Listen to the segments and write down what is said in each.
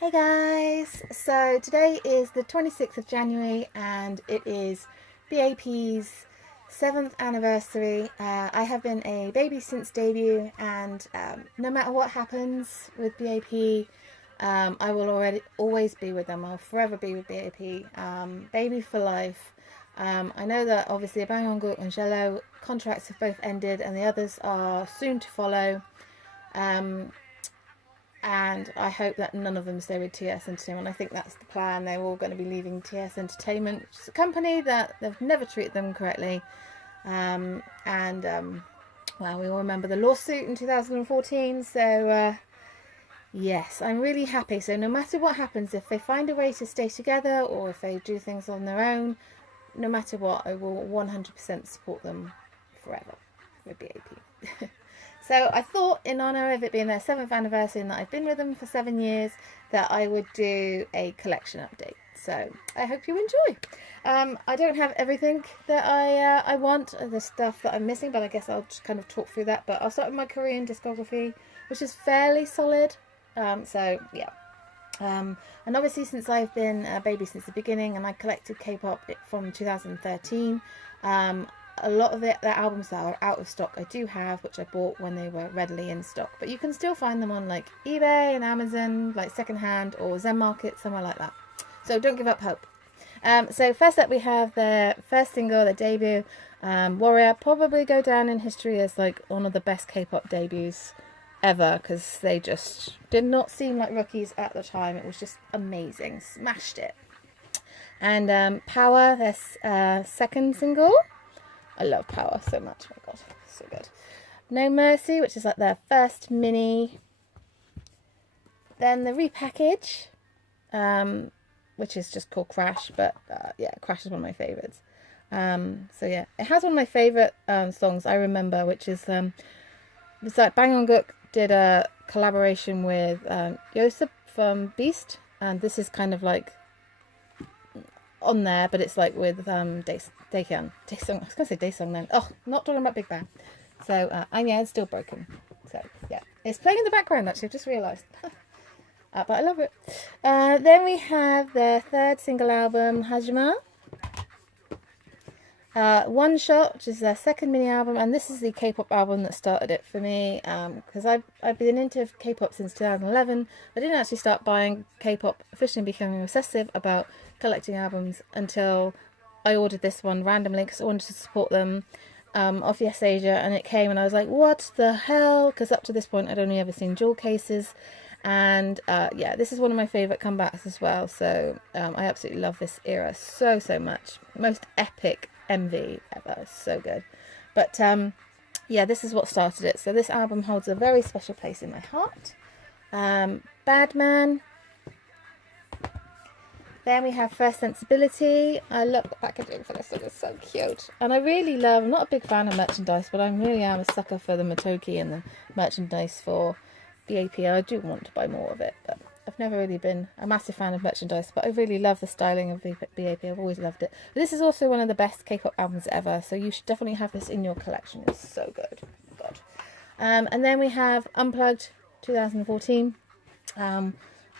Hey guys, so today is the 26th of January and it is B.A.P's 7th anniversary. I have been a baby since debut, and no matter what happens with B.A.P, I will always be with them. I'll forever be with B.A.P. Baby for life. I know that obviously Banggook and Jello contracts have both ended and the others are soon to follow. And I hope that none of them stay with TS Entertainment. I think that's the plan. They're all going to be leaving TS Entertainment, which is a company that they've never treated them correctly. Well, we all remember the lawsuit in 2014. So, yes, I'm really happy. So no matter what happens, if they find a way to stay together or if they do things on their own, no matter what, I will 100% support them forever with B.A.P. So I thought, in honour of it being their 7th anniversary and that I've been with them for 7 years, that I would do a collection update. So I hope you enjoy. I don't have everything that I want, the stuff that I'm missing, but I guess I'll just kind of talk through that. But I'll start with my Korean discography, which is fairly solid. So yeah. And obviously, since I've been a baby since the beginning and I collected K-pop from 2013, a lot of their albums that are out of stock I do have, which I bought when they were readily in stock. But you can still find them on like eBay and Amazon, like secondhand, or Zen Market, somewhere like that. So don't give up hope. So first up we have their first single, their debut, Warrior. Probably go down in history as like one of the best K-pop debuts ever, because they just did not seem like rookies at the time. It was just amazing. Smashed it. And Power, their second single. I love Power so much. Oh my god, so good. No Mercy, which is like their first mini. Then the repackage, which is just called Crash, but yeah, Crash is one of my favourites. So yeah, it has one of my favourite songs I remember, which is it's like Banggook did a collaboration with Joseph from Beast, and this is kind of like on there, but it's like with Daesung. I was going to say Daesung then. Oh, not talking about Big Bang. So, and yeah, it's still broken. So, yeah. It's playing in the background, actually. I've just realised. But I love it. Then we have their third single album, Hajima. One Shot, which is their second mini album, and this is the K-pop album that started it for me, because I've been into K-pop since 2011. I didn't actually start buying K-pop, officially becoming obsessive about collecting albums until I ordered this one randomly because I wanted to support them off Yes Asia, and it came and I was like, what the hell? Because up to this point I'd only ever seen jewel cases. And yeah, this is one of my favourite comebacks as well, so I absolutely love this era so much. Most epic MV ever, so good. But yeah, this is what started it, so this album holds a very special place in my heart. Bad Man. Then we have First Sensibility. I love the packaging for this, it's so cute. And I really love, I'm not a big fan of merchandise, but I really am a sucker for the Motoki and the merchandise for B.A.P. I do want to buy more of it, but I've never really been a massive fan of merchandise, but I really love the styling of B.A.P. I've always loved it. But this is also one of the best K-pop albums ever, so you should definitely have this in your collection. It's so good. God. And then we have Unplugged 2014.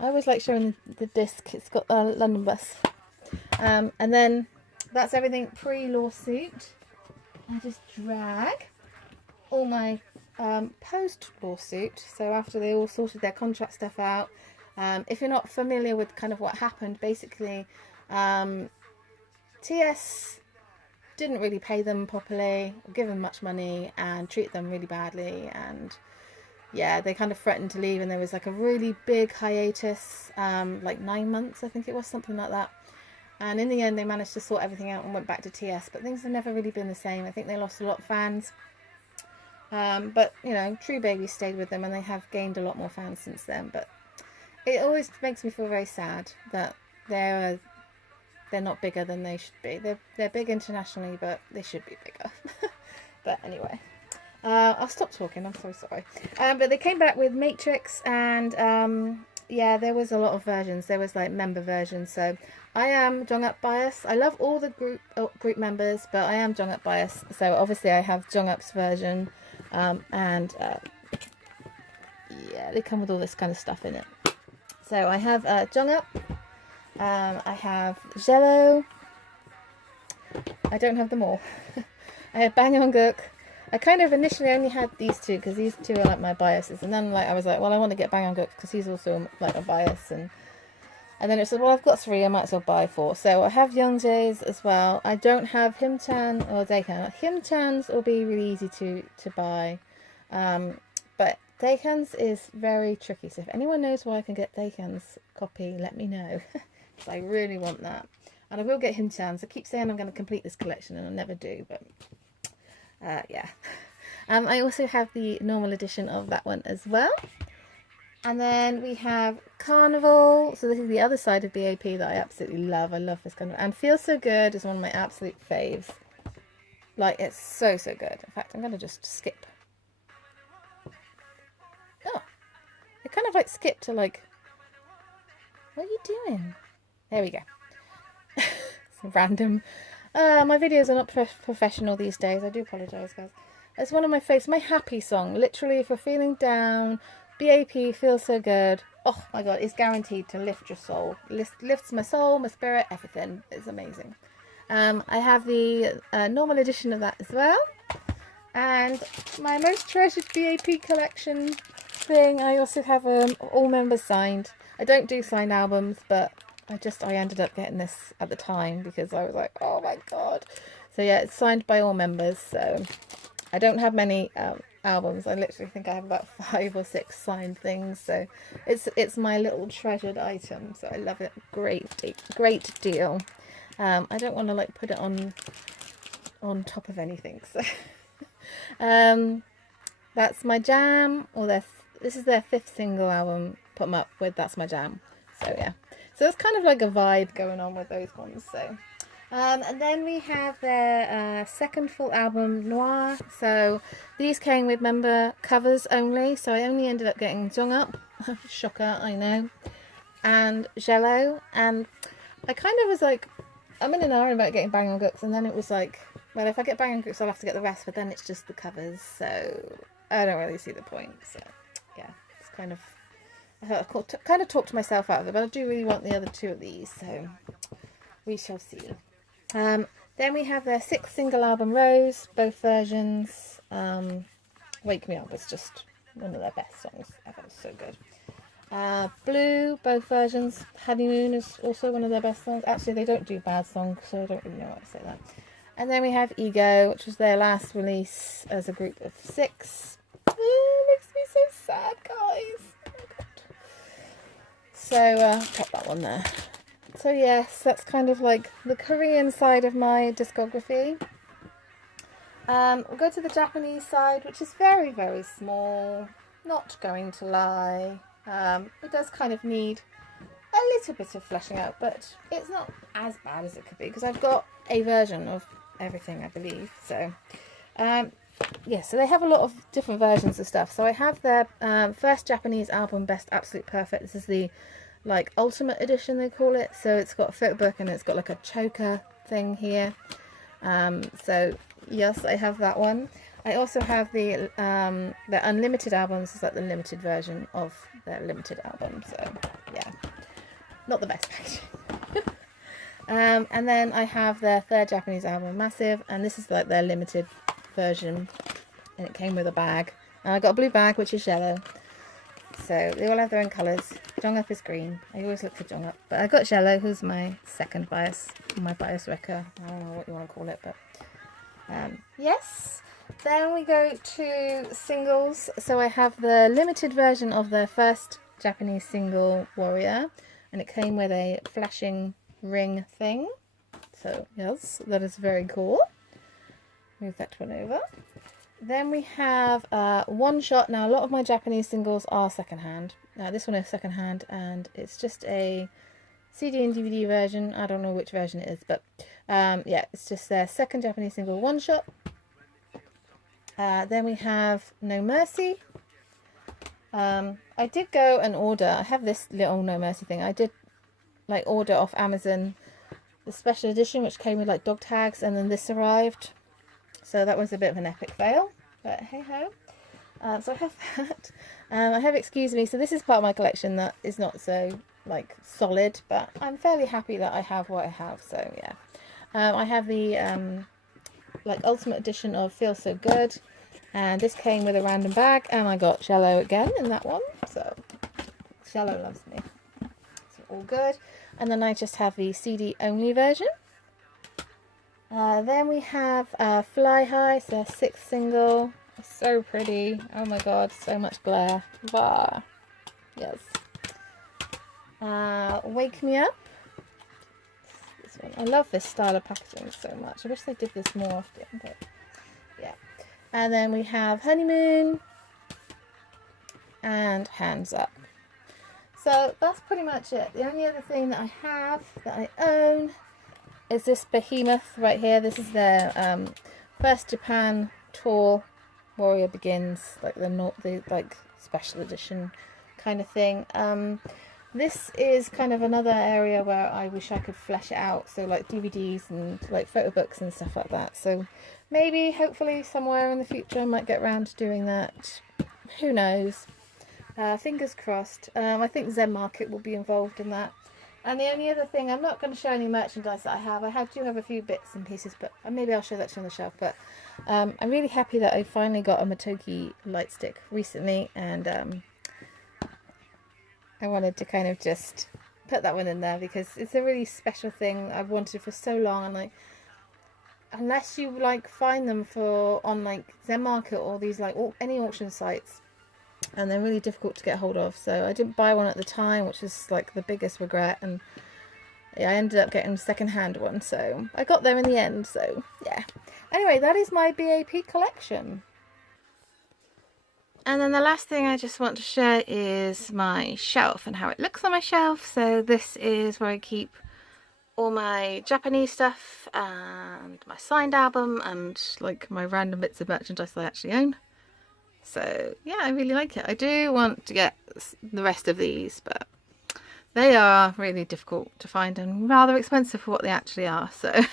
I always like showing the disc. It's got a London bus. And then that's everything pre-lawsuit. I just drag all my post-lawsuit. So after they all sorted their contract stuff out. If you're not familiar with kind of what happened, basically TS didn't really pay them properly, or give them much money, and treat them really badly, and yeah, they kind of threatened to leave, and there was like a really big hiatus, like 9 months, I think it was, something like that. And in the end, they managed to sort everything out and went back to TS, but things have never really been the same. I think they lost a lot of fans. But, you know, True Baby stayed with them, and they have gained a lot more fans since then. But it always makes me feel very sad that they're not bigger than they should be. They're big internationally, but they should be bigger. But anyway. I'll stop talking, I'm so sorry. But they came back with Matrix, and yeah, there was a lot of versions. There was like member versions, so I am Jonghyuk bias. I love all the group members, but I am Jonghyuk bias. So obviously I have Jonghyuk's version, and yeah, they come with all this kind of stuff in it. So I have Jung-up, I have Jello, I don't have them all. I have Banganguk. I kind of initially only had these two because these two are like my biases, and then I was like, well, I want to get Banganguk because he's also like a bias, and then it said, well, I've got 3, I might as well buy 4. So I have Youngjae's as well. I don't have Himchan or Daekan. Himchan's will be really easy to buy, but Daekan's is very tricky. So if anyone knows where I can get Daekan's copy, let me know, because I really want that. And I will get Himchan's. I keep saying I'm going to complete this collection, and I never do, but yeah. I also have the normal edition of that one as well. And then we have Carnival. So this is the other side of B.A.P that I absolutely love. I love this kind of... And Feels So Good is one of my absolute faves. Like, it's so, so good. In fact, I'm going to just skip. Oh. I kind of like skip to like... What are you doing? There we go. It's random. My videos are not professional these days. I do apologise, guys. It's one of my faves. My happy song. Literally, if we're feeling down... B.A.P Feels So Good. Oh my god, it's guaranteed to lift your soul. Lifts my soul, my spirit, everything. It's amazing. I have the normal edition of that as well. And my most treasured B.A.P collection thing, I also have all members signed. I don't do signed albums, but I ended up getting this at the time because I was like, oh my god. So yeah, it's signed by all members. So I don't have many albums. I literally think I have about 5 or 6 signed things, so it's my little treasured item, so I love it. Great deal. I don't want to like put it on top of anything, so that's my jam, or this is their 5th single album, Put 'Em Up with That's My Jam. So yeah, so it's kind of like a vibe going on with those ones. So and then we have their 2nd full album, Noir. So these came with member covers only, so I only ended up getting Jung-up, shocker, I know, and Jello. And I kind of was like, I'm in an hour about getting Banganguk, and then it was like, well, if I get Banganguk, I'll have to get the rest, but then it's just the covers, so I don't really see the point. So yeah, it's kind of, I kind of talked myself out of it, but I do really want the other 2 of these, so we shall see. Then we have their 6th single album, Rose, both versions. Wake Me Up is just one of their best songs ever. It's so good. Blue, both versions. Honeymoon is also one of their best songs. Actually, they don't do bad songs, so I don't really know why to say that. And then we have Ego, which was their last release as a group of 6. Oh, it makes me so sad, guys. Oh my god. So, pop that one there. So yes, that's kind of like the Korean side of my discography. We'll go to the Japanese side, which is very, very small. Not going to lie. It does kind of need a little bit of fleshing out, but it's not as bad as it could be because I've got a version of everything, I believe. So yeah, so they have a lot of different versions of stuff. So I have their first Japanese album, Best Absolute Perfect. This is the like ultimate edition, they call it. So it's got a photo book and it's got like a choker thing here. So yes, I have that one. I also have the unlimited album. This is like the limited version of their limited album. So yeah, not the best packaging. And then I have their 3rd Japanese album, Massive, and this is like their limited version, and it came with a bag. And I got a blue bag, which is yellow. So they all have their own colours. Jung-up is green. I always look for Jung-up. But I got Jello, who's my second bias, my bias wrecker. I don't know what you want to call it, but yes. Then we go to singles. So I have the limited version of their first Japanese single, Warrior, and it came with a flashing ring thing. So yes, that is very cool. Move that one over. Then we have One Shot. Now, a lot of my Japanese singles are secondhand. Now, this one is secondhand, and it's just a CD and DVD version. I don't know which version it is, but yeah, it's just their second Japanese single, One Shot. Then we have No Mercy. I did go and order. I have this little No Mercy thing. I did like order off Amazon the special edition, which came with like dog tags, and then this arrived. So that was a bit of an epic fail, but hey ho. So I have that. I have Excuse Me. So this is part of my collection that is not so like solid, but I'm fairly happy that I have what I have. So yeah, I have the like Ultimate Edition of Feel So Good, and this came with a random bag, and I got Cello again in that one. So Cello loves me. So all good. And then I just have the CD only version. Then we have Fly High, so 6th single. So pretty. Oh my god, so much glare. Bah. Yes. Wake Me Up. This one. I love this style of packaging so much. I wish they did this more often, but yeah. And then we have Honeymoon and Hands Up. So that's pretty much it. The only other thing that I have that I own is this behemoth right here. This is their first Japan tour, Warrior Begins, like the like special edition kind of thing. This is kind of another area where I wish I could flesh it out, so like DVDs and like photo books and stuff like that. So maybe, hopefully, somewhere in the future I might get around to doing that. Who knows? Fingers crossed. I think Zen Market will be involved in that. And the only other thing, I'm not going to show any merchandise that I have. Do have a few bits and pieces, but maybe I'll show that to you on the shelf. But I'm really happy that I finally got a Motoki light stick recently, and I wanted to kind of just put that one in there because it's a really special thing I've wanted for so long. And like, unless you like find them on like Zen Market or these like any auction sites, and they're really difficult to get hold of, so I didn't buy one at the time, which is like the biggest regret. And yeah, I ended up getting a second-hand one, so I got there in the end. So yeah, anyway, that is my B.A.P collection. And then the last thing I just want to share is my shelf and how it looks on my shelf. So this is where I keep all my Japanese stuff and my signed album and like my random bits of merchandise that I actually own. So yeah, I really like it. I do want to get the rest of these, but they are really difficult to find and rather expensive for what they actually are. So,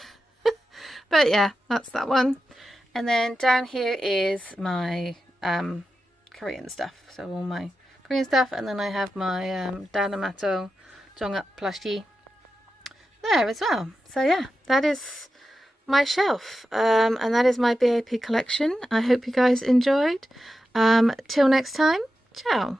but yeah, that's that one. And then down here is my Korean stuff. So all my Korean stuff, and then I have my Danamato Jonguk plushie there as well. So yeah, that is my shelf, and that is my B.A.P collection. I hope you guys enjoyed. Till next time, ciao.